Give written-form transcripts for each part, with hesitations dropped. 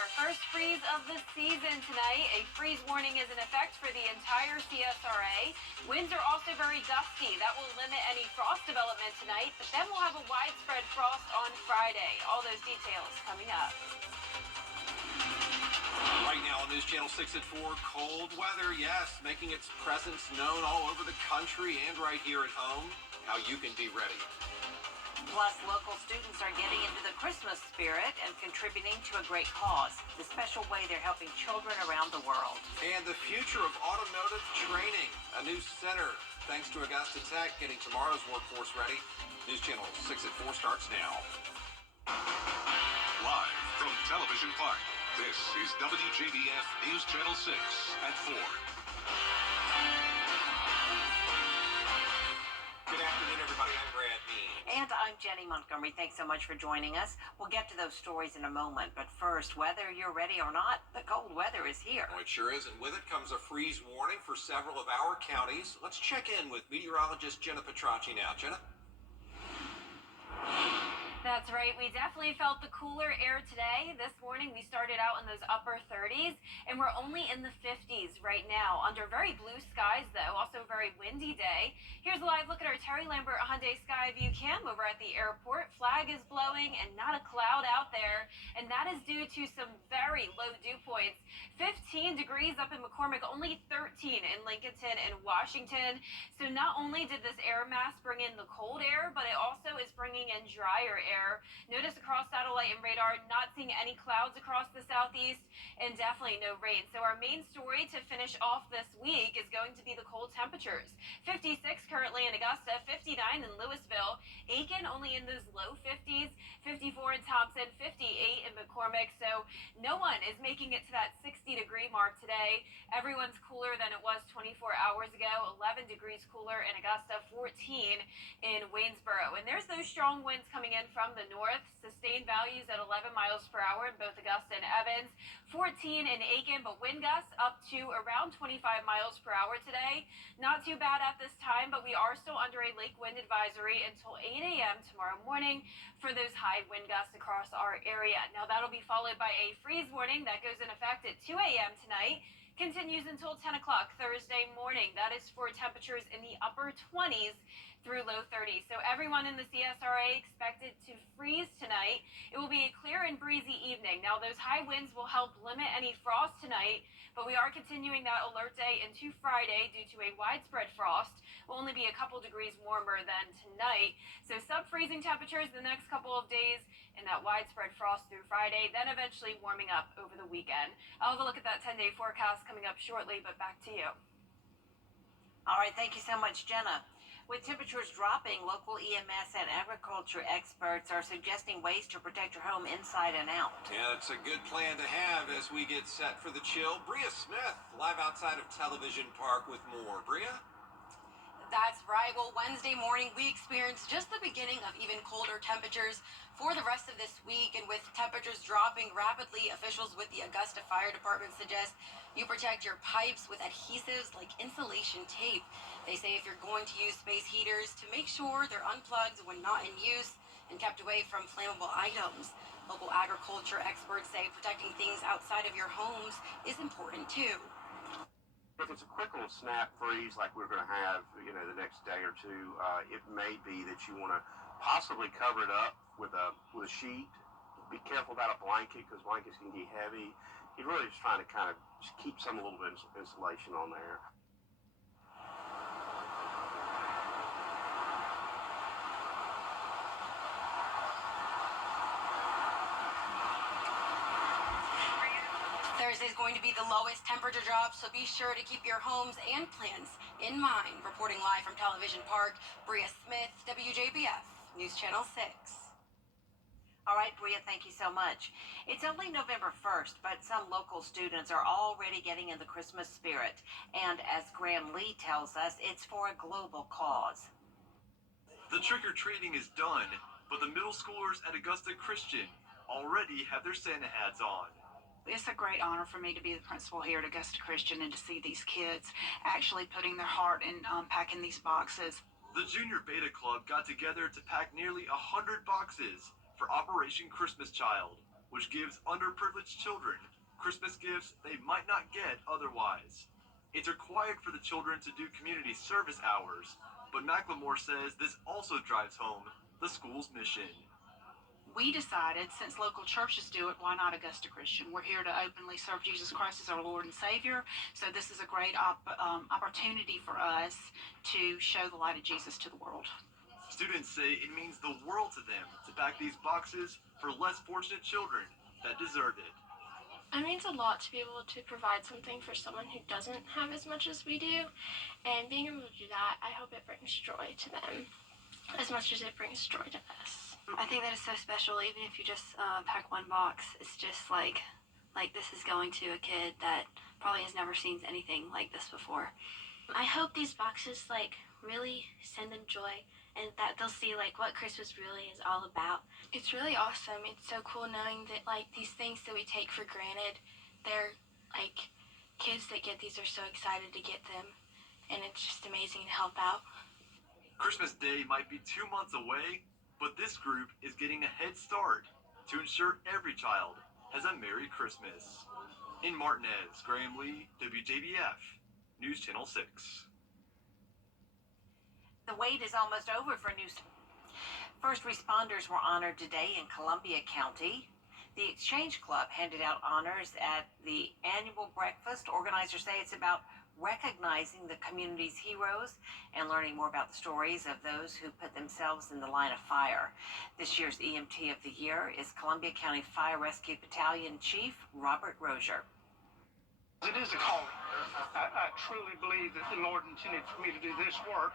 our first freeze of the season tonight. A freeze warning is in effect for the entire CSRA. Winds are also very gusty. That will limit any frost development tonight, but then we'll have a widespread frost on Friday. All those details coming up. Right now on News Channel 6 at 4, cold weather, yes, making its presence known all over the country and right here at home. How you can be ready. Plus, local students are getting into the Christmas spirit and contributing to a great cause, the special way they're helping children around the world. And the future of automotive training, a new center, thanks to Augusta Tech, getting tomorrow's workforce ready. News Channel 6 at 4 starts now. Live from Television Park, this is WJBF News Channel 6 at 4. Good afternoon, everybody. I'm Brad Mead. And I'm Jenny Montgomery. Thanks so much for joining us. We'll get to those stories in a moment. But first, whether you're ready or not, the cold weather is here. Oh, it sure is. And with it comes a freeze warning for several of our counties. Let's check in with meteorologist Jenna Petracci now. Jenna? That's right. We definitely felt the cooler air today. This morning we started out in those upper 30s, and we're only in the 50s right now under very blue skies, though. Also a very windy day. Here's a live look at our Terry Lambert Hyundai Sky View cam over at the airport. Flag is blowing and not a cloud out there, and that is due to some very low dew points. 15 degrees up in McCormick, only 13 in Lincolnton and Washington. So not only did this air mass bring in the cold air, but it also is bringing in drier air. Notice across satellite and radar, not seeing any clouds across the southeast and definitely no rain. So our main story to finish off this week is going to be the cold temperatures. 56 currently in Augusta, 59 in Louisville, Aiken only in those low 50s, 54 in Thompson, 58 in McCormick. So no one is making it to that 60-degree mark today. Everyone's cooler than it was 24 hours ago, 11 degrees cooler in Augusta, 14 in Waynesboro. And there's those strong winds coming in from the north, sustained values at 11 miles per hour in both Augusta and Evans, 14 in Aiken, but wind gusts up to around 25 miles per hour today. Not too bad at this time, but we are still under a lake wind advisory until 8 a.m. tomorrow morning for those high wind gusts across our area. Now that'll be followed by a freeze warning that goes in effect at 2 a.m. tonight. Continues until 10 o'clock Thursday morning. That is for temperatures in the upper 20s through low 30s. So everyone in the CSRA expected to freeze tonight. It will be a clear and breezy evening. Now those high winds will help limit any frost tonight, but we are continuing that alert day into Friday due to a widespread frost. Will only be a couple degrees warmer than tonight. So sub-freezing temperatures the next couple of days and that widespread frost through Friday, then eventually warming up over the weekend. I'll have a look at that 10-day forecast coming up shortly, but back to you. All right, thank you so much, Jenna. With temperatures dropping, local EMS and agriculture experts are suggesting ways to protect your home inside and out. Yeah, it's a good plan to have as we get set for the chill. Bria Smith, live outside of Television Park with more. Bria? That's right. Well, Wednesday morning, we experienced just the beginning of even colder temperatures for the rest of this week. And with temperatures dropping rapidly, officials with the Augusta Fire Department suggest you protect your pipes with adhesives like insulation tape. They say if you're going to use space heaters, to make sure they're unplugged when not in use and kept away from flammable items. Local agriculture experts say protecting things outside of your homes is important too. If it's a quick little snap freeze like we're going to have, the next day or two, it may be that you want to possibly cover it up with a sheet. Be careful about a blanket because blankets can get heavy. You're really just trying to kind of just keep a little bit of insulation on there. Thursday is going to be the lowest temperature drop, so be sure to keep your homes and plants in mind. Reporting live from Television Park, Bria Smith, WJBF, News Channel 6. All right, Bria, thank you so much. It's only November 1st, but some local students are already getting in the Christmas spirit. And as Graham Lee tells us, it's for a global cause. The trick-or-treating is done, but the middle schoolers at Augusta Christian already have their Santa hats on. It's a great honor for me to be the principal here at Augusta Christian and to see these kids actually putting their heart in packing these boxes. The Junior Beta Club got together to pack nearly 100 boxes for Operation Christmas Child. which gives underprivileged children Christmas gifts they might not get otherwise. It's required for the children to do community service hours, but McLemore says this also drives home the school's mission. We decided, since local churches do it, why not Augusta Christian? We're here to openly serve Jesus Christ as our Lord and Savior, so this is a great opportunity for us to show the light of Jesus to the world. Students say it means the world to them to pack these boxes for less fortunate children that deserve it. It means a lot to be able to provide something for someone who doesn't have as much as we do, and being able to do that, I hope it brings joy to them as much as it brings joy to us. I think that is so special. Even if you just pack one box, it's just like this is going to a kid that probably has never seen anything like this before. I hope these boxes really send them joy, and that they'll see what Christmas really is all about. It's really awesome. It's so cool knowing that these things that we take for granted, they're kids that get these are so excited to get them, and it's just amazing to help out. Christmas Day might be 2 months away, but this group is getting a head start to ensure every child has a Merry Christmas. In Martinez, Graham Lee, WJBF, News Channel 6. The wait is almost over for new. First responders were honored today in Columbia County. The Exchange Club handed out honors at the annual breakfast. Organizers say it's about recognizing the community's heroes and learning more about the stories of those who put themselves in the line of fire. This year's EMT of the Year is Columbia County Fire Rescue Battalion Chief Robert Rozier. It is a calling. I truly believe that the Lord intended for me to do this work.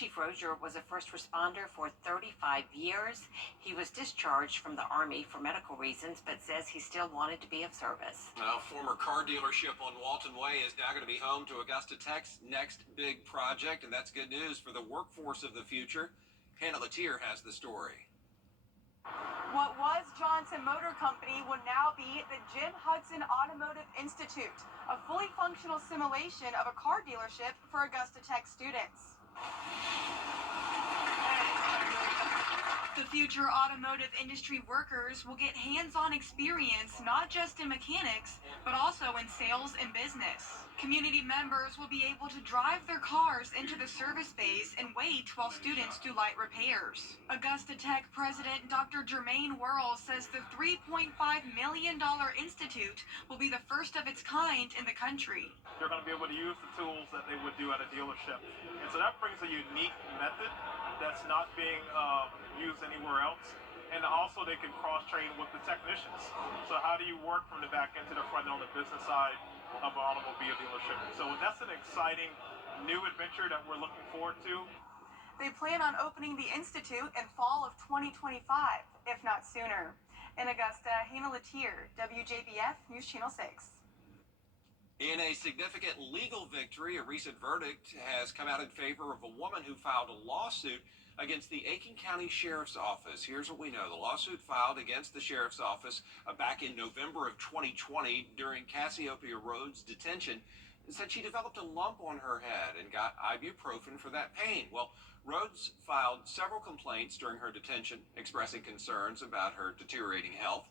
Chief Rozier was a first responder for 35 years. He was discharged from the Army for medical reasons, but says he still wanted to be of service. Now, former car dealership on Walton Way is now going to be home to Augusta Tech's next big project, and that's good news for the workforce of the future. Hannah Latier has the story. What was Johnson Motor Company will now be the Jim Hudson Automotive Institute, a fully functional simulation of a car dealership for Augusta Tech students. The future automotive industry workers will get hands-on experience not just in mechanics, but also in sales and business. Community members will be able to drive their cars into the service bays and wait while students do light repairs. Augusta Tech President Dr. Jermaine Worrell says the $3.5 million institute will be the first of its kind in the country. They're going to be able to use the tools that they would do at a dealership. And so that brings a unique method that's not being used anywhere else. And also they can cross-train with the technicians. So how do you work from the back end to the front end on the business side of an automobile dealership? So that's an exciting new adventure that we're looking forward to. They plan on opening the institute in fall of 2025, if not sooner. In Augusta, Hannah Latier, WJBF News Channel 6. In a significant legal victory, a recent verdict has come out in favor of a woman who filed a lawsuit against the Aiken County Sheriff's Office. Here's what we know. The lawsuit filed against the Sheriff's Office back in November of 2020 during Cassiopeia Rhodes' detention said she developed a lump on her head and got ibuprofen for that pain. Well, Rhodes filed several complaints during her detention expressing concerns about her deteriorating health.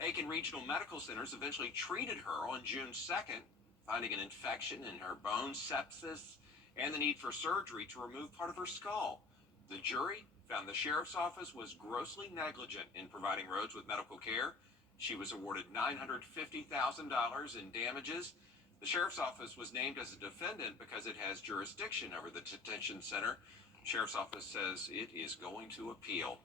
Aiken Regional Medical Centers eventually treated her on June 2nd, finding an infection in her bones, sepsis, and the need for surgery to remove part of her skull. The jury found the sheriff's office was grossly negligent in providing Rhodes with medical care. She was awarded $950,000 in damages. The sheriff's office was named as a defendant because it has jurisdiction over the detention center. Sheriff's office says it is going to appeal.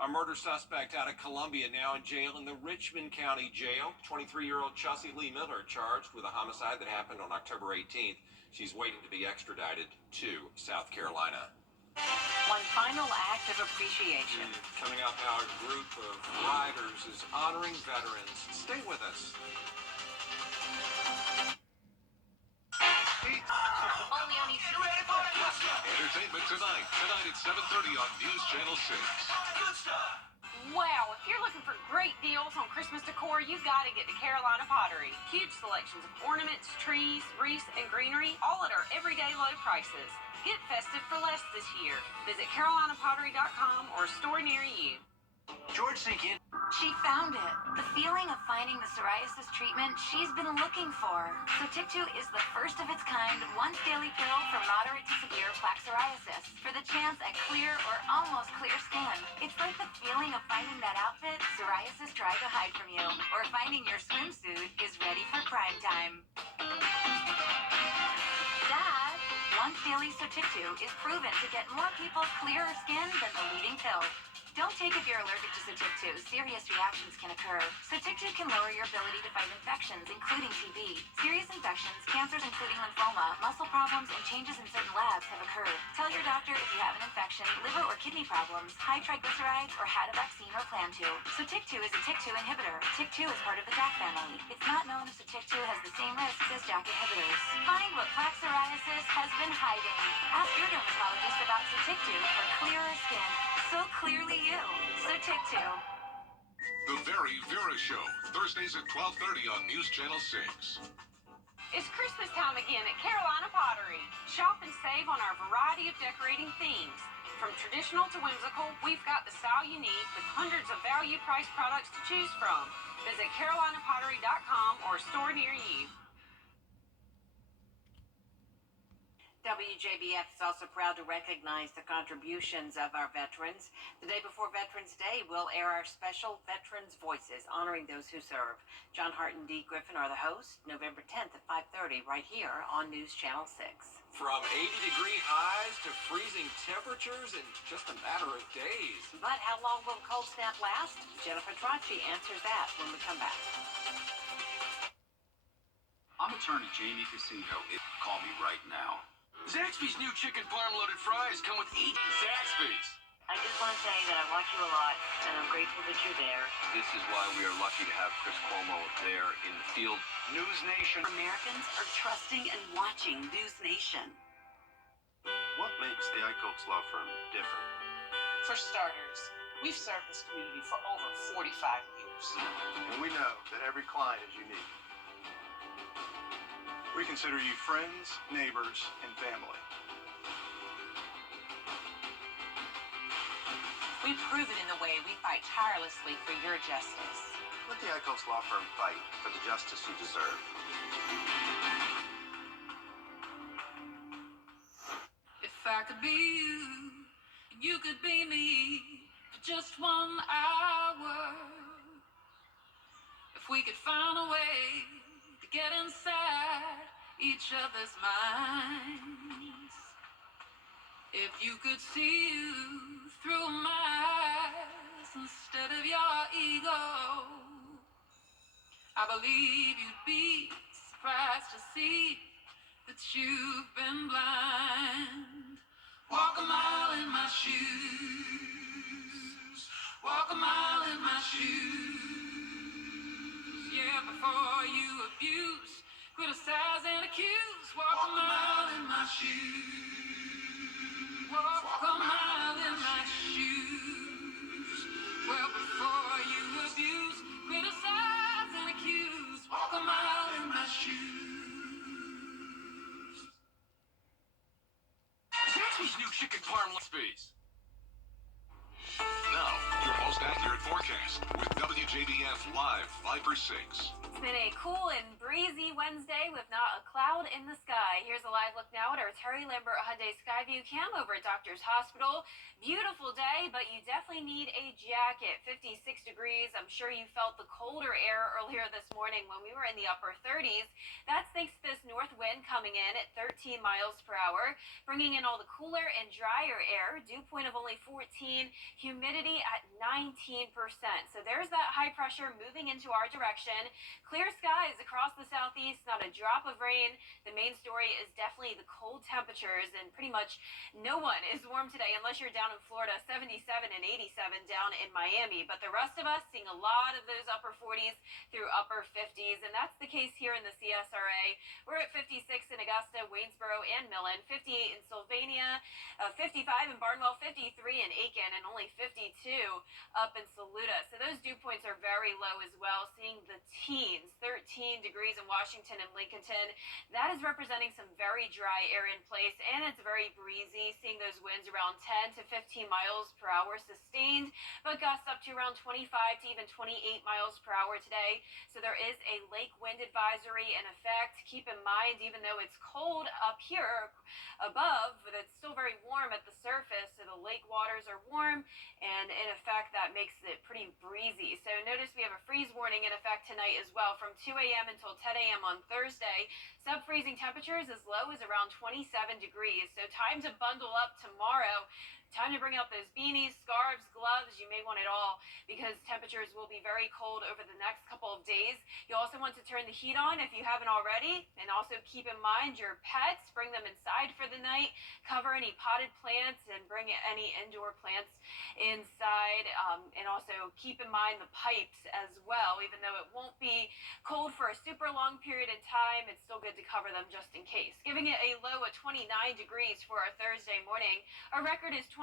A murder suspect out of Columbia now in jail in the Richmond County Jail. 23-year-old Chelsea Lee Miller charged with a homicide that happened on October 18th. She's waiting to be extradited to South Carolina. One final act of appreciation. Coming up now, a group of riders is honoring veterans. Stay with us. Only on Entertainment tonight at 7:30 on News Channel 6. Wow, if you're looking for great deals on Christmas decor, you've got to get to Carolina Pottery. Huge selections of ornaments, trees, wreaths, and greenery, all at our everyday low prices. Get festive for less this year. Visit CarolinaPottery.com or a store near you. George Sinkin. She found it. The feeling of finding the psoriasis treatment she's been looking for. Sotyktu is the first of its kind, once daily pill for moderate to severe plaque psoriasis. For the chance at clear or almost clear skin. It's like the feeling of finding that outfit psoriasis tried to hide from you. Or finding your swimsuit is ready for prime time. Dad, once daily Sotyktu is proven to get more people clearer skin than the leading pill. Don't take if you're allergic to Sotyktu. Serious reactions can occur. Sotyktu can lower your ability to fight infections, including TB. Serious infections, cancers including lymphoma, muscle problems, and changes in certain labs have occurred. Tell your doctor if you have an infection, liver or kidney problems, high triglycerides, or had a vaccine or plan to. Sotyktu is a TYK2 inhibitor. TYK2 is part of the JAK family. It's not known if Sotyktu has the same risks as JAK inhibitors. Find what plaque psoriasis has been hiding. Ask your dermatologist about Sotyktu for clearer skin. So clearly you. Sotyktu. The Very Vera Show, Thursdays at 12:30 on News Channel 6. It's Christmas time again at Carolina Pottery. Shop and save on our variety of decorating themes. From traditional to whimsical, we've got the style you need with hundreds of value-priced products to choose from. Visit CarolinaPottery.com or a store near you. WJBF is also proud to recognize the contributions of our veterans. The day before Veterans Day, we'll air our special Veterans Voices, honoring those who serve. John Hart and Dee Griffin are the hosts, November 10th at 5:30, right here on News Channel 6. From 80-degree highs to freezing temperatures in just a matter of days. But how long will the cold snap last? Jennifer Tracci answers that when we come back. I'm attorney Jamie Casino. Call me right now. Zaxby's new chicken parm-loaded fries come with 8 Zaxby's. I just want to say that I watch you a lot, and I'm grateful that you're there. This is why we are lucky to have Chris Cuomo there in the field. News Nation. Americans are trusting and watching News Nation. What makes the Eichholz Law Firm different? For starters, we've served this community for over 45 years. And we know that every client is unique. We consider you friends, neighbors, and family. We prove it in the way we fight tirelessly for your justice. Let the Eichholz Law Firm fight for the justice you deserve. If I could be you, and you could be me for just 1 hour. If we could find a way to get inside each other's minds. If you could see you through my eyes instead of your ego, I believe you'd be surprised to see that you've been blind. Walk a mile in my shoes. Walk a mile in my shoes. Yeah, before you abuse, criticize and accuse. Walk a mile in my shoes. Walk a mile in my shoes. Well, before you abuse, criticize and accuse. Walk a mile in my shoes. Zaxby's new chicken parm-loaded. Now, your most accurate forecast with WJBF Live Viper 6. It's been a cool and breezy Wednesday with not a cloud in the sky. Here's a live look now at our Terry Lambert Hyundai Skyview cam over at Doctor's Hospital. Beautiful day, but you definitely need a jacket. 56 degrees. I'm sure you felt the colder air earlier this morning when we were in the upper 30s. That's thanks to this north wind coming in at 13 miles per hour, bringing in all the cooler and drier air. Dew point of only 14. Humidity at 19%. So there's that high pressure moving into our direction. Clear skies across the southeast, not a drop of rain. The main story is definitely the cold temperatures, and pretty much no one is warm today unless you're down in Florida. 77 and 87 down in Miami. But the rest of us seeing a lot of those upper 40s through upper 50s, and that's the case here in the CSRA. We're at 56 in Augusta, Waynesboro, and Millen, 58 in Sylvania, 55 in Barnwell, 53 in Aiken, and only 52 up in Saluda. So those dew points are very low as well, seeing the teens, 13 degrees in Washington and Lincolnton. That is representing some very dry air in place, and it's very breezy, seeing those winds around 10 to 15 miles per hour sustained, but gusts up to around 25 to even 28 miles per hour today. So there is a lake wind advisory in effect. Keep in mind, even though it's cold up here above, but it's still very warm at the surface, so the lake waters are warm, and in effect that makes it pretty breezy. So notice we have a freeze warning in effect tonight as well from 2 a.m. until 10 a.m. on Thursday. Sub-freezing temperatures as low as around 27 degrees. So time to bundle up tomorrow. Time to bring out those beanies, scarves, gloves. You may want it all because temperatures will be very cold over the next couple of days. You also want to turn the heat on if you haven't already, and also keep in mind your pets. Bring them inside for the night. Cover any potted plants and bring any indoor plants inside. And also keep in mind the pipes as well. Even though it won't be cold for a super long period of time, it's still good to cover them just in case. Giving it a low of 29 degrees for our Thursday morning. Our record is 28,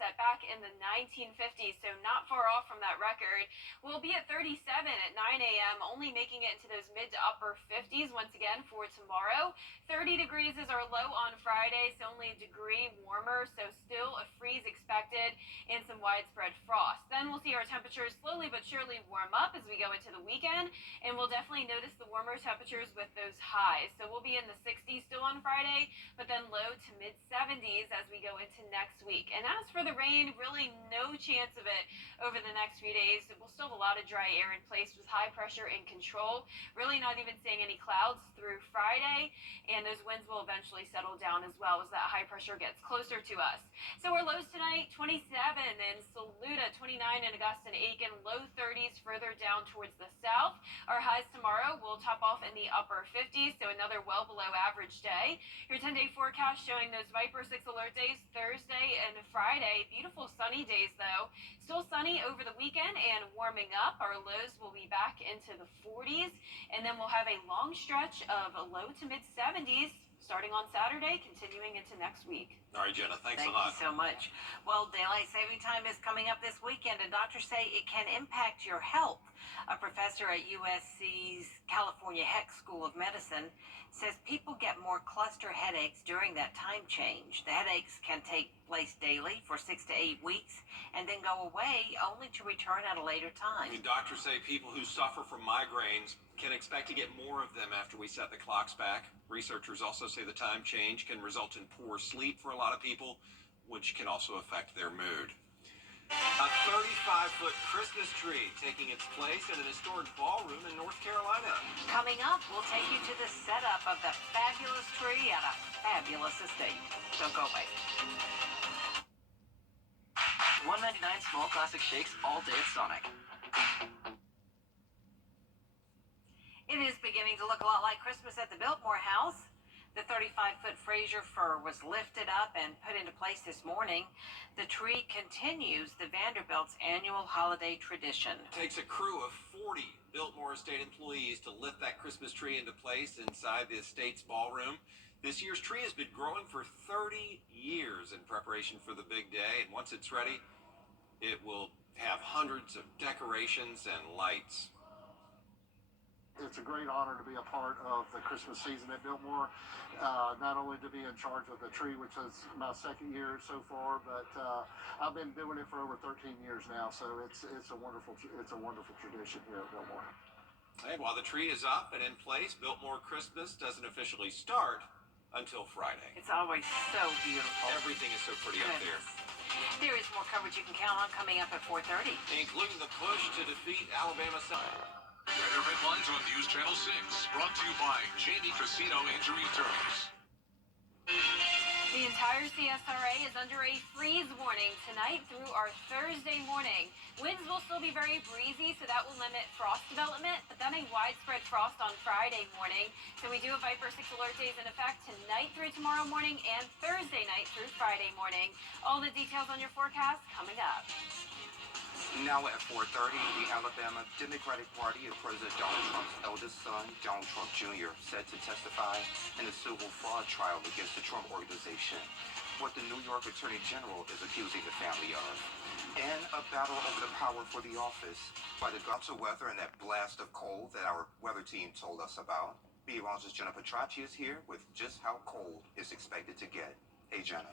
set back in the 1950s, so not far off from that record. We'll be at 37 at 9 a.m., only making it into those mid to upper 50s once again for tomorrow. 30 degrees is our low on Friday, so only a degree warmer, so still a freeze expected and some widespread frost. Then we'll see our temperatures slowly but surely warm up as we go into the weekend, and we'll definitely notice the warmer temperatures with those highs. So we'll be in the 60s still on Friday, but then low to mid 70s as we go into next week. And as for the rain, really no chance of it over the next few days. We'll still have a lot of dry air in place with high pressure in control. Really not even seeing any clouds through Friday, and those winds will eventually settle down as well as that high pressure gets closer to us. So our lows tonight, 27 in Saluda, 29 in Augusta and Aiken, low 30s further down towards the south. Our highs tomorrow will top off in the upper 50s, so another well below average day. Your 10-day forecast showing those Viper 6 alert days Thursday and Friday. Beautiful sunny days though. Still sunny over the weekend and warming up. Our lows will be back into the 40s, and then we'll have a long stretch of a low to mid 70s starting on Saturday, continuing into next week. All right, Jenna, thanks a Thank lot. you so much. Well, daylight saving time is coming up this weekend, and doctors say it can impact your health. A professor at USC's California Heck School of Medicine says people get more cluster headaches during that time change. The headaches can take place daily for 6 to 8 weeks and then go away only to return at a later time. Doctors say people who suffer from migraines can expect to get more of them after we set the clocks back. Researchers also say the time change can result in poor sleep for a lot of people, which can also affect their mood. A 35-foot Christmas tree taking its place in an historic ballroom in North Carolina. Coming up, we'll take you to the setup of the fabulous tree at a fabulous estate. Don't go away. $1.99 small classic shakes all day at Sonic. It is beginning to look a lot like Christmas at the Biltmore House. The 35-foot Fraser fir was lifted up and put into place this morning. The tree continues the Vanderbilt's annual holiday tradition. It takes a crew of 40 Biltmore Estate employees to lift that Christmas tree into place inside the estate's ballroom. This year's tree has been growing for 30 years in preparation for the big day, and once it's ready, it will have hundreds of decorations and lights. It's a great honor to be a part of the Christmas season at Biltmore. Not only to be in charge of the tree, which is my second year so far, but I've been doing it for over 13 years now. So it's a wonderful tradition here at Biltmore. Hey, while the tree is up and in place, Biltmore Christmas doesn't officially start until Friday. It's always so beautiful. Everything is so pretty up there. There is more coverage you can count on coming up at 4:30, including the push to defeat Alabama. Weather headlines on News Channel 6, brought to you by Jamie Casino Injury Attorneys. The entire CSRA is under a freeze warning tonight through our Thursday morning. Winds will still be very breezy, so that will limit frost development, but then a widespread frost on Friday morning. So we do have Viper 6 alert days in effect tonight through tomorrow morning and Thursday night through Friday morning. All the details on your forecast coming up. Now at 4:30, the Alabama Democratic Party of President Donald Trump's eldest son, Donald Trump Jr., set to testify in a civil fraud trial against the Trump Organization, what the New York Attorney General is accusing the family of. And a battle over the power for the office by the gouts of weather and that blast of cold that our weather team told us about. Meteorologist Jenna Petracci is here with just how cold it's expected to get. Hey, Jenna.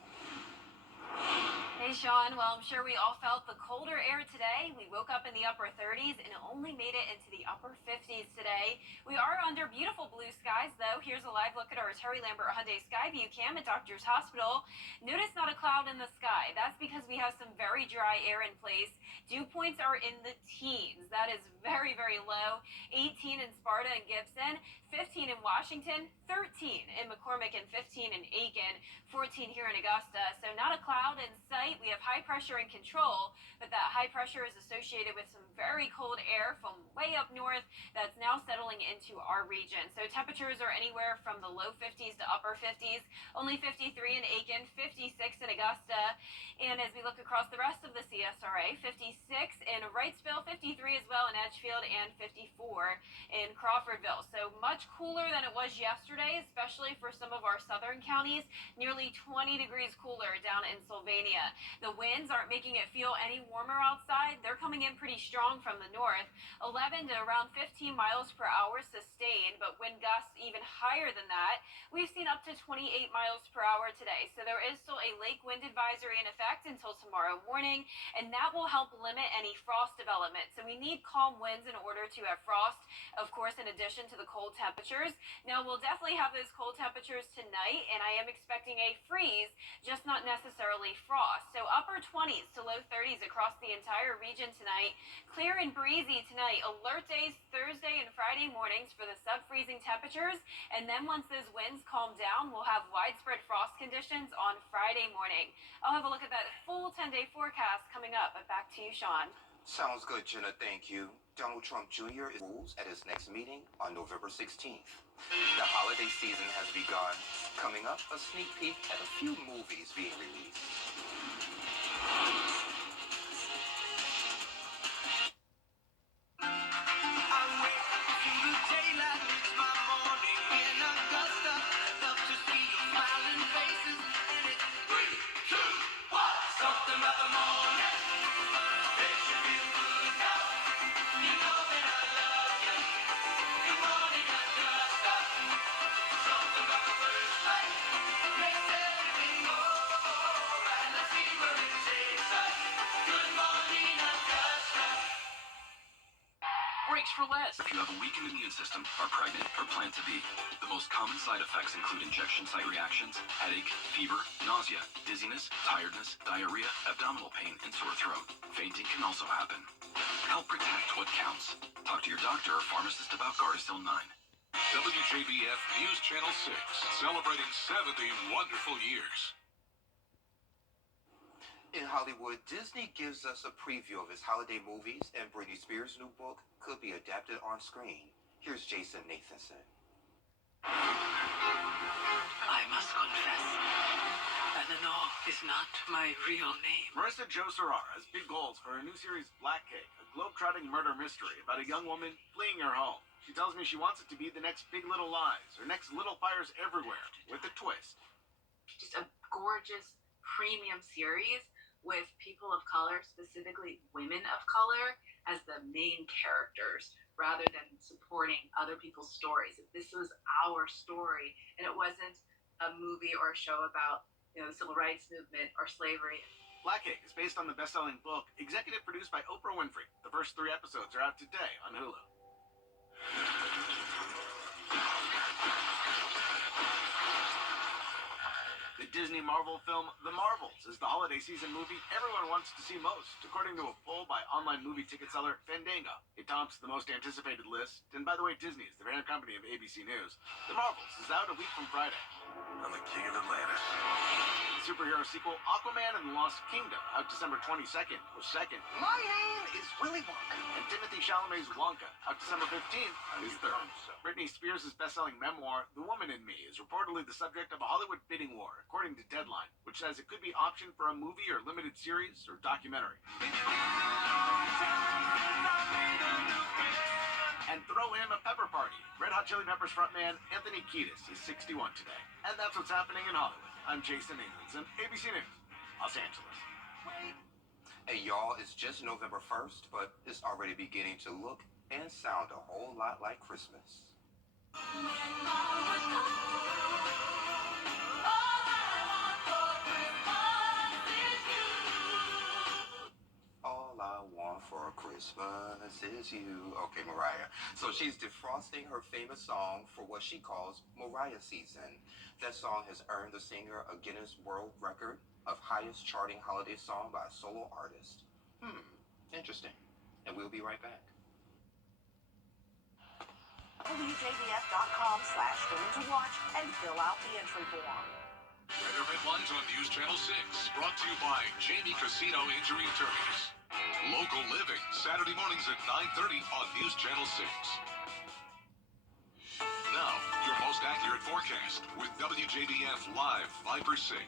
Hey, Sean. Well, I'm sure we all felt the colder air today. We woke up in the upper 30s and only made it into the upper 50s today. We are under beautiful blue skies, though. Here's a live look at our Terry Lambert Hyundai Skyview cam at Doctor's Hospital. Notice not a cloud in the sky. That's because we have some very dry air in place. Dew points are in the teens. That is very, very low. 18 in Sparta and Gibson, 15 in Washington, 13 in McCormick, and 15 in Aiken, 14 here in Augusta. So not a cloud in sight. We have high pressure in control, but that high pressure is associated with some very cold air from way up north that's now settling into our region. So temperatures are anywhere from the low 50s to upper 50s, only 53 in Aiken, 56 in Augusta. And as we look across the rest of the CSRA, 56 in Wrightsville, 53 as well in Edgefield, and 54 in Crawfordville. So much cooler than it was yesterday, especially for some of our southern counties, nearly 20 degrees cooler down in Sylvania. The winds aren't making it feel any warmer outside. They're coming in pretty strong from the north, 11 to around 15 miles per hour sustained, but wind gusts even higher than that. We've seen up to 28 miles per hour today, so there is still a lake wind advisory in effect until tomorrow morning, and that will help limit any frost development. So we need calm winds in order to have frost, of course, in addition to the cold temperatures. Now, we'll definitely have those cold temperatures tonight, and I am expecting a freeze, just not necessarily frost. So upper 20s to low 30s across the entire region tonight. Clear and breezy tonight. Alert days Thursday and Friday mornings for the sub-freezing temperatures. And then once those winds calm down, we'll have widespread frost conditions on Friday morning. I'll have a look at that full 10-day forecast coming up. But back to you, Sean. Sounds good, Jenna. Thank you. Donald Trump Jr. rules at his next meeting on November 16th. The holiday season has begun. Coming up, a sneak peek at a few movies being released. Brakes for less. If you have a weakened immune system, are pregnant, or plan to be. The most common side effects include injection site reactions, headache, fever, nausea, dizziness, tiredness, diarrhea, abdominal pain, and sore throat. Fainting can also happen. Help protect what counts. Talk to your doctor or pharmacist about Gardasil 9. WJBF News Channel 6, celebrating 70 wonderful years. In Hollywood, Disney gives us a preview of his holiday movies, and Britney Spears' new book could be adapted on screen. Here's Jason Nathanson. I must confess, Eleanor is not my real name. Marissa Jo Serrar has big goals for her new series Black Cake, a globe-trotting murder mystery about a young woman fleeing her home. She tells me she wants it to be the next Big Little Lies, or next Little Fires Everywhere, with a twist. Just a gorgeous premium series with people of color, specifically women of color, as the main characters, rather than supporting other people's stories. If this was our story, and it wasn't a movie or a show about, the civil rights movement or slavery. Black Cake is based on the best-selling book, executive produced by Oprah Winfrey. The first 3 episodes are out today on Hulu. The Disney Marvel film The Marvels is the holiday season movie everyone wants to see most, according to a poll by online movie ticket seller Fandango. It tops the most anticipated list, and by the way, Disney is the parent company of ABC News. The Marvels is out a week from Friday. I'm the king of Atlantis. The superhero sequel Aquaman and the Lost Kingdom, out December 22nd, was second. My name is Willy Wonka. And Timothy Chalamet's Wonka, out December 15th, is third. Britney Spears' best-selling memoir, The Woman in Me, is reportedly the subject of a Hollywood bidding war, according to Deadline, which such as it could be optioned for a movie or limited series or documentary. And throw him a pepper party. Red Hot Chili Peppers frontman Anthony Kiedis is 61 today. And that's what's happening in Hollywood. I'm Jason England, ABC News, Los Angeles. Hey, y'all, it's just November 1st, but it's already beginning to look and sound a whole lot like Christmas. All I want for Christmas is you. Okay, Mariah. So she's defrosting her famous song for what she calls Mariah season. That song has earned the singer a Guinness World Record of highest charting holiday song by a solo artist. Interesting. And we'll be right back. WJBF.com/film-to-watch and fill out the entry form. Weather headlines on News Channel 6, brought to you by Jamie Casino Injury Attorneys. Local living, Saturday mornings at 9:30 on News Channel 6. Now, your most accurate forecast with WJBF Live Viper 6.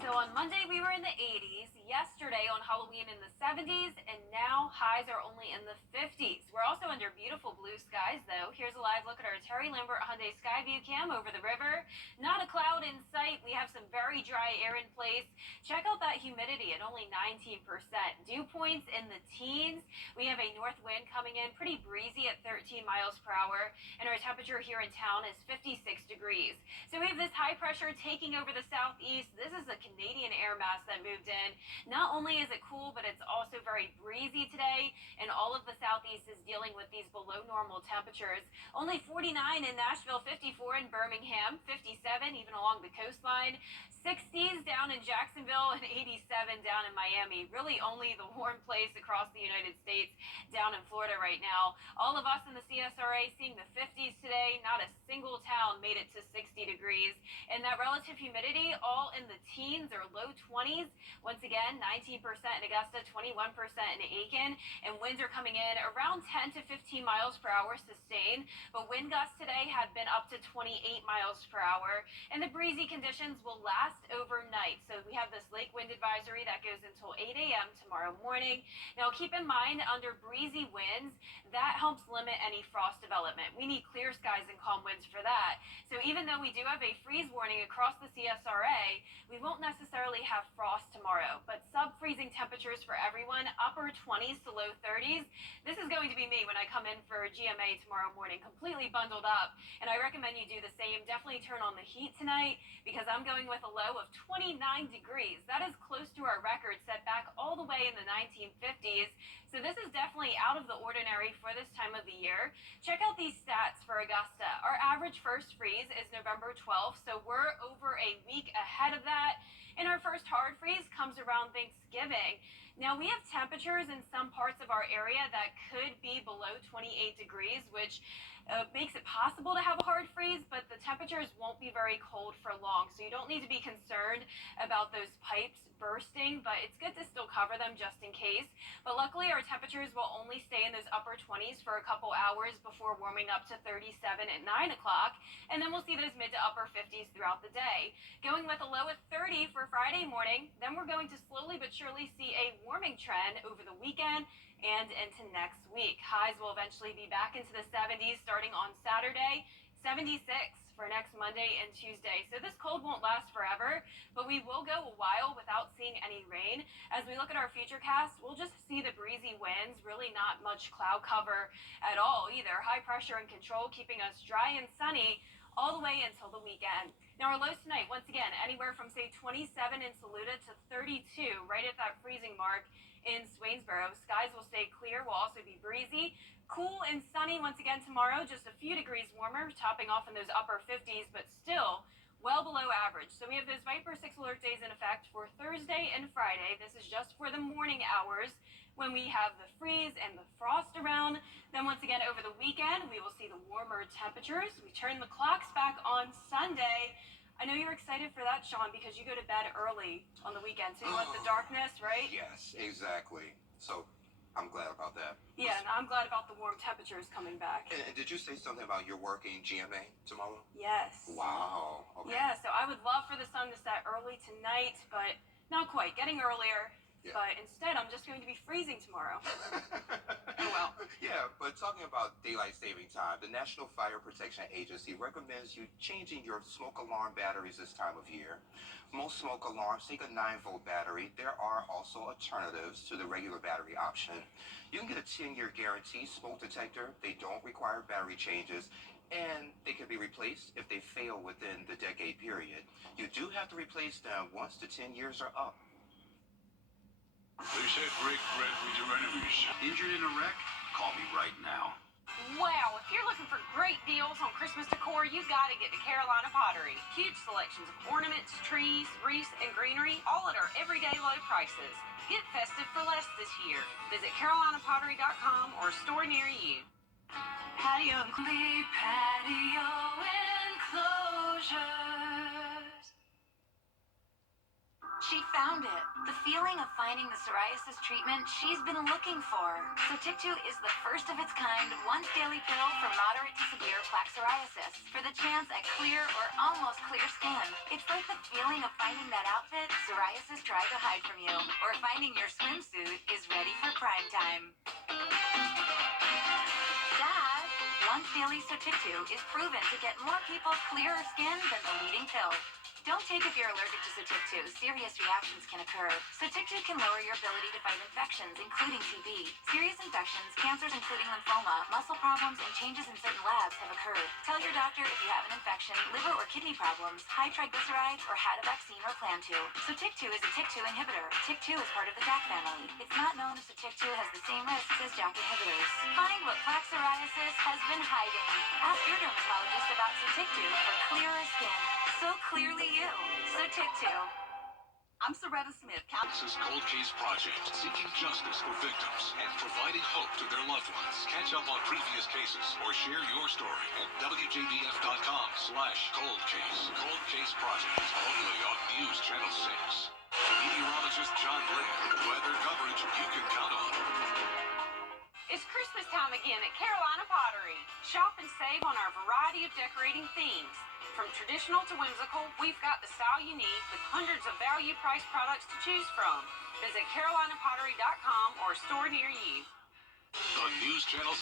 So on Monday we were in the 80s, yesterday on Halloween in the 70s, and now highs are only in the 50s. We're also under beautiful blue skies though. Here's a live look at our Terry Lambert Hyundai Skyview cam over the river. Not a cloud in sight. We have some very dry air in place. Check out that humidity at only 19%. Dew points in the teens. We have a north wind coming in, pretty breezy at 13 miles per hour, and our temperature here in town is 56 degrees. So we have this high pressure taking over the southeast. This is a Canadian air mass that moved in. Not only is it cool, but it's also very breezy today, and all of the southeast is dealing with these below normal temperatures. Only 49 in Nashville, 54 in Birmingham, 57 even along the coastline, 60s down in Jacksonville, and 87 down in Miami. Really only the warm place across the United States down in Florida right now. All of us in the CSRA seeing the 50s today. Not a single town made it to 60 degrees. And that relative humidity all in the teens or low 20s. Once again, 19% in Augusta, 21% in Aiken. And winds are coming in around 10 to 15 miles per hour sustained. But wind gusts today have been up to 28 miles per hour. And the breezy conditions will last overnight. So we have this lake wind advisory that goes until 8 a.m. tomorrow morning. Now keep in mind, under breezy winds, that helps limit any frost development. We need clear skies and calm winds for that. So even though we do have a freeze warning across the CSRA, we won't necessarily have frost tomorrow, but sub-freezing temperatures for everyone, upper 20s to low 30s. This is going to be me when I come in for GMA tomorrow morning, completely bundled up, and I recommend you do the same. Definitely turn on the heat tonight because I'm going with a low of 29 degrees. That is close to our record set back all the way in the 1950s. So this is definitely out of the ordinary for this time of the year. Check out these stats for Augusta. Our average first freeze is November 12th, so we're over a week ahead of that. And our first hard freeze comes around Thanksgiving. Now we have temperatures in some parts of our area that could be below 28 degrees, which makes it possible to have a hard freeze, but the temperatures won't be very cold for long. So you don't need to be concerned about those pipes bursting, but it's good to still cover them just in case. But luckily our temperatures will only stay in those upper 20s for a couple hours before warming up to 37 at 9 o'clock. And then we'll see those mid to upper 50s throughout the day. Going with a low of 30 for Friday morning, then we're going to slowly but surely see a warming trend over the weekend and into next week. Highs will eventually be back into the 70s starting on Saturday, 76 for next Monday and Tuesday. So this cold won't last forever, but we will go a while without seeing any rain. As we look at our futurecast, we'll just see the breezy winds, really not much cloud cover at all either. High pressure and control keeping us dry and sunny all the way until the weekend. Now our lows tonight, once again, anywhere from say 27 in Saluda to 32, right at that freezing mark in Swainsboro. Skies will stay clear, will also be breezy. Cool and sunny once again tomorrow, just a few degrees warmer, topping off in those upper 50s, but still well below average. So we have those Viper 6 alert days in effect for Thursday and Friday. This is just for the morning hours when we have the freeze and the frost around. Then once again over the weekend, we will see the warmer temperatures. We turn the clocks back on Sunday. I know you're excited for that, Sean, because you go to bed early on the weekend, so you want the darkness, right? Yes, exactly. So I'm glad about that. Yeah, and I'm glad about the warm temperatures coming back. And did you say something about you're working GMA tomorrow? Yes. Wow. Okay. Yeah, so I would love for the sun to set early early tonight, but not quite. Getting earlier. Yeah. But instead, I'm just going to be freezing tomorrow. Oh well. Yeah, but talking about daylight saving time, the National Fire Protection Agency recommends you changing your smoke alarm batteries this time of year. Most smoke alarms take a 9-volt battery. There are also alternatives to the regular battery option. You can get a 10-year guarantee smoke detector. They don't require battery changes, and they can be replaced if they fail within the decade period. You do have to replace them once the 10 years are up. They said break bread with your enemies. Injured in a wreck? Call me right now. Wow, if you're looking for great deals on Christmas decor, you gotta get to Carolina Pottery. Huge selections of ornaments, trees, wreaths, and greenery, all at our everyday low prices. Get festive for less this year. Visit carolinapottery.com or a store near you. Patio enclosures. She found it. The feeling of finding the psoriasis treatment she's been looking for. Sotyktu is the first of its kind once daily pill for moderate to severe plaque psoriasis for the chance at clear or almost clear skin. It's like the feeling of finding that outfit psoriasis tried to hide from you, or finding your swimsuit is ready for prime time. Dad, once daily Sotyktu is proven to get more people clearer skin than the leading pill. Don't take if you're allergic to Sotyktu. Serious reactions can occur. Sotyktu can lower your ability to fight infections, including TB. Serious infections, cancers including lymphoma, muscle problems, and changes in certain labs have occurred. Tell your doctor if you have an infection, liver or kidney problems, high triglycerides, or had a vaccine or plan to. Sotyktu is a TYK2 inhibitor. TYK2 is part of the JAK family. It's not known if Sotyktu has the same risks as JAK inhibitors. Find what plaque psoriasis has been hiding. Ask your dermatologist about Sotyktu for clearer skin. So clearly you. Sotyktu. I'm Soretta Smith. This is Cold Case Project, seeking justice for victims and providing hope to their loved ones. Catch up on previous cases or share your story at WJBF.com/cold case. Cold Case Project, only on News Channel 6. Meteorologist John Blair, weather coverage you can count on. It's Christmas time again at Carolina Pottery. Shop and save on our variety of decorating themes. From traditional to whimsical, we've got the style you need with hundreds of value-priced products to choose from. Visit carolinapottery.com or a store near you. On News Channel